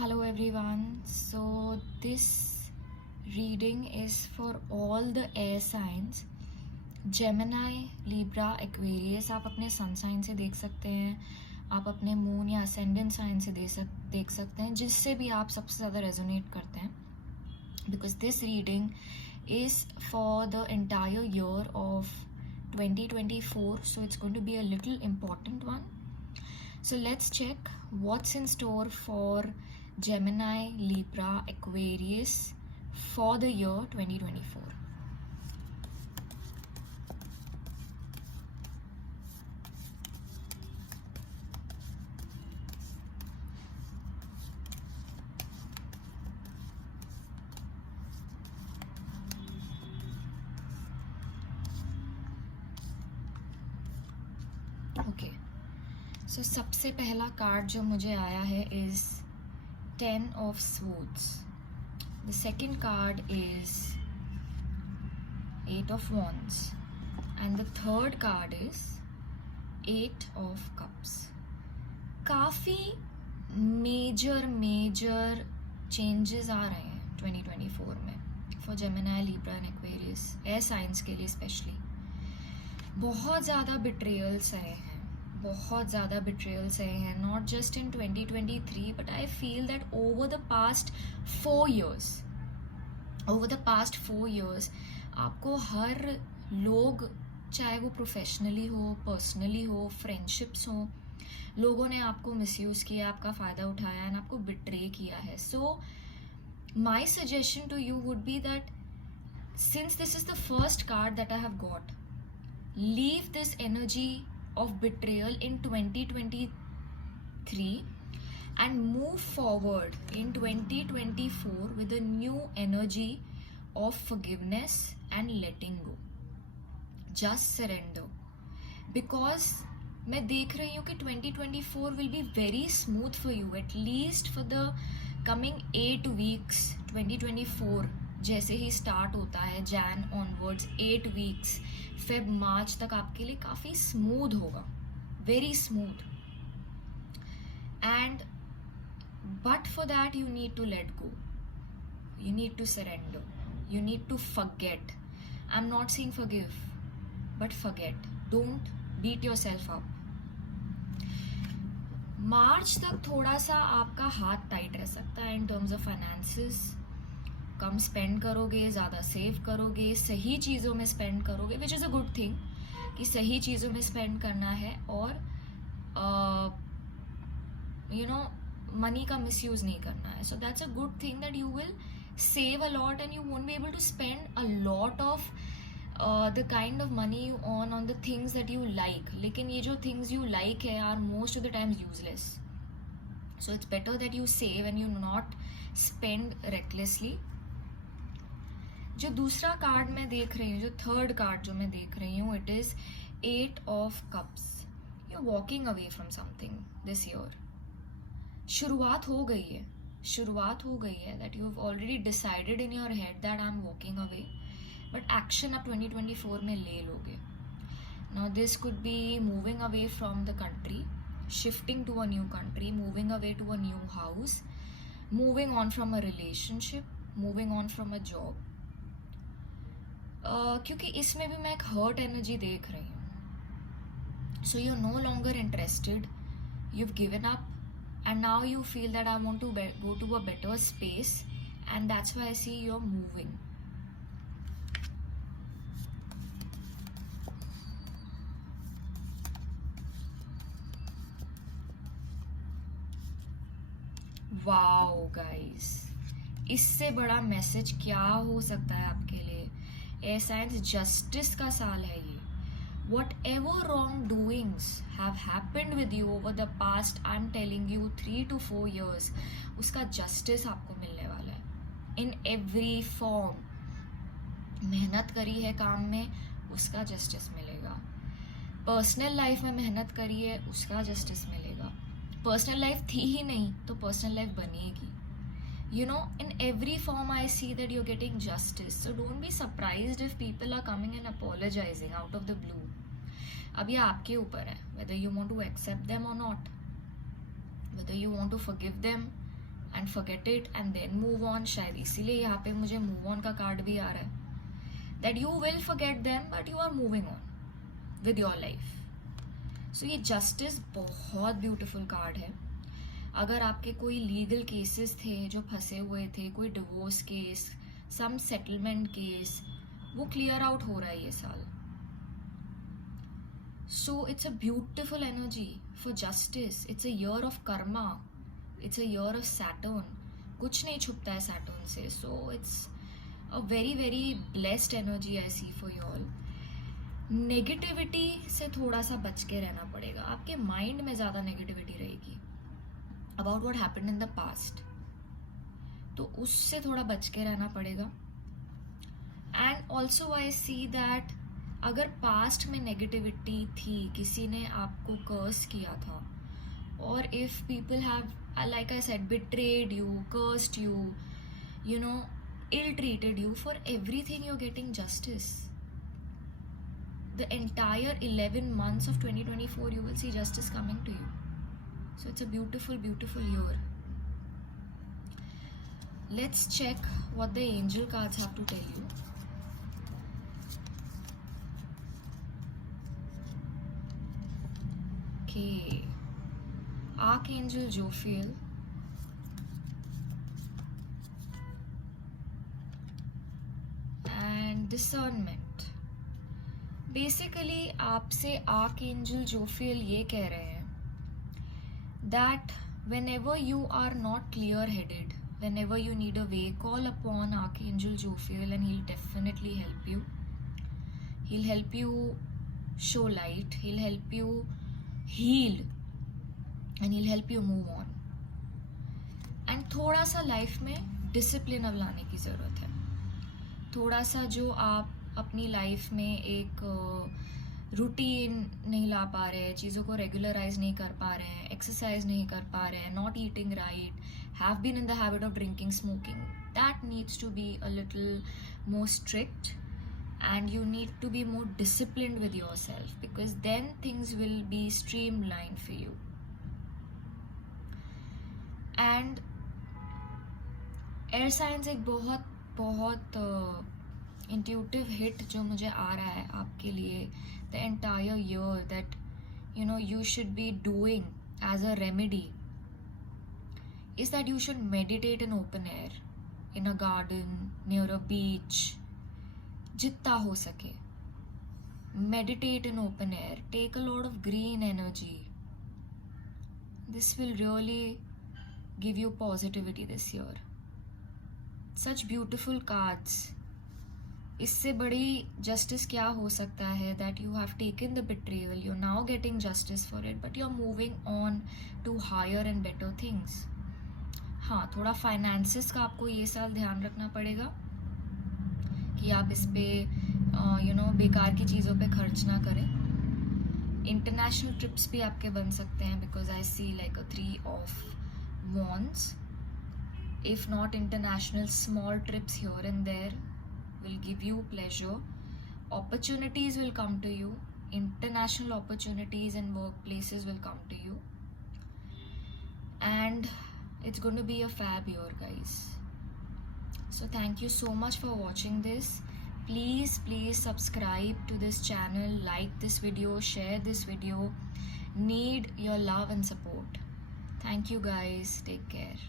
Hello everyone. So this reading is for all the air signs. Gemini, Libra, Aquarius आप अपने sun sign से देख सकते हैं, आप अपने मून या असेंडेंट साइन से देख सकते हैं, जिससे भी आप सबसे ज़्यादा रेजोनेट करते हैं. Because this reading is for the entire year of 2024, so it's going to be a little important one. So let's check what's in store for Gemini, Libra, Aquarius for the year 2024. Okay. So सबसे पहला कार्ड जो मुझे आया है is 10 of Swords. The second card is 8 of Wands. And the third card is 8 of Cups. काफ़ी major changes आ रहे हैं 2024 में for Gemini, Libra and Aquarius, air science के लिए स्पेशली. बहुत ज़्यादा बिट्रेयल्स रहे हैं, not just in 2023 but I feel that over the past 4 years आपको हर लोग, चाहे वो प्रोफेशनली हो, पर्सनली हो, फ्रेंडशिप्स हो, लोगों ने आपको मिसयूज़ किया, आपका फ़ायदा उठाया एंड आपको बिट्रे किया है. So my suggestion to you would be that since this is the first card that I have got, leave this energy of betrayal in 2023 and move forward in 2024 with a new energy of forgiveness and letting go. Just surrender, because मैं देख रही हूँ कि 2024 will be very smooth for you, at least for the coming 8 weeks. 2024 जैसे ही start होता है, Jan onwards 8 weeks, Feb March तक आपके लिए काफ़ी स्मूथ होगा, very smooth. And but for that you need to let go, you need to surrender, you need to forget. I am not saying forgive, but forget. Don't beat yourself up. March तक थोड़ा सा आपका हाथ tight रह सकता है in terms of finances. कम spend करोगे, ज़्यादा सेव करोगे, सही चीज़ों में स्पेंड करोगे, which is a good thing कि सही चीज़ों में स्पेंड करना है, और मनी का मिसयूज़ नहीं करना है. So that's a good thing that you will save a lot and you won't be able to spend a lot of the kind of money you on the things that you like. लेकिन ये जो things you like है are most of the times useless. So it's better that you save and you not spend recklessly. जो दूसरा कार्ड मैं देख रही हूँ, जो थर्ड कार्ड जो मैं देख रही हूँ, it is 8 of cups. You are walking away from something this year. शुरुआत हो गई है that you have already decided in your head that I am walking away, but action आप 2024 में ले लोगे. Now this could be moving away from the country, shifting to a new country, moving away to a new house, moving on from a relationship, moving on from a job. क्योंकि इसमें भी मैं एक hurt energy देख रही हूँ. So you are no longer interested, you have given up, and now you feel that I want to go to a better space, and that's why I see you are moving. Wow guys, इससे बड़ा मैसेज क्या हो सकता है आपके लिए. Air science, justice का साल है ये. Whatever wrongdoings have happened with you over the past, I'm telling you 3 to 4 years, उसका जस्टिस आपको मिलने वाला है in every form. मेहनत करी है काम में, उसका जस्टिस मिलेगा. पर्सनल लाइफ में मेहनत करी है, उसका जस्टिस मिलेगा. पर्सनल लाइफ थी ही नहीं तो पर्सनल लाइफ बनेगी. In every form I see that you're getting justice. So don't be surprised if people are coming and apologizing out of the blue. अब ये आपके ऊपर है, whether you want to accept them or not, whether you want to forgive them and forget it and then move on. शायद इसीलिए यहाँ पे मुझे मूव ऑन का कार्ड भी आ रहा है, that you will forget them but you are moving on with your life. So ये जस्टिस बहुत ब्यूटिफुल कार्ड है. अगर आपके कोई लीगल केसेस थे जो फंसे हुए थे, कोई divorce case, some settlement case, वो क्लियर आउट हो रहा है ये साल. So it's a beautiful energy for justice. It's a year of karma, it's a year of Saturn. कुछ नहीं छुपता है सैटर्न से. So it's a very very blessed energy I see for you all. Negativity से थोड़ा सा बच के रहना पड़ेगा. आपके माइंड में ज़्यादा नेगेटिविटी रहेगी about what happened in the past, तो उससे थोड़ा बच के रहना पड़ेगा. And also I see that अगर पास्ट में नेगेटिविटी थी, किसी ने आपको कर्स किया था, और if people have like I said betrayed you, cursed you, you know, ill treated you, for everything you're getting justice. The entire 11 months of 2024 you will see justice coming to you. So it's a beautiful, beautiful year. Let's check what the angel cards have to tell you. Okay. Archangel Jophiel. And discernment. Basically आपसे Archangel Jophiel ये कह रहे हैं that whenever you are not clear-headed, whenever you need a way, call upon Archangel Jophiel and he'll definitely help you. He'll help you show light, he'll help you heal, and he'll help you move on. And थोड़ा सा लाइफ में डिसिप्लिन अब लाने की ज़रूरत है. थोड़ा सा जो आप अपनी लाइफ में एक रूटीन नहीं ला पा रहे हैं, चीज़ों को रेगुलराइज नहीं कर पा रहे हैं, एक्सरसाइज नहीं कर पा रहे हैं, not eating right, have been in the habit of drinking, smoking, that needs to be a little more strict and you need to be more disciplined with yourself, because then things will be streamlined for you. And air signs एक बहुत बहुत intuitive hit जो मुझे आ रहा है आपके लिए the entire year that you know you should be doing as a remedy is that you should meditate in open air, in a garden, near a beach, जितना हो सके. Meditate in open air, take a lot of green energy. This will really give you positivity this year. Such beautiful cards. इससे बड़ी justice क्या हो सकता है, that you have taken the betrayal, you're now getting justice for it, but you're moving on to higher and better things. हाँ, थोड़ा finances का आपको ये साल ध्यान रखना पड़ेगा कि आप इस पे बेकार की चीज़ों पे खर्च ना करें. इंटरनेशनल ट्रिप्स भी आपके बन सकते हैं, because I see like a 3 of wands. If not international, small trips here and there will give you pleasure. Opportunities will come to you. International opportunities and workplaces will come to you. And it's going to be a fab year, guys. So thank you so much for watching this. Please subscribe to this channel, like this video, share this video. Need your love and support. Thank you guys. Take care.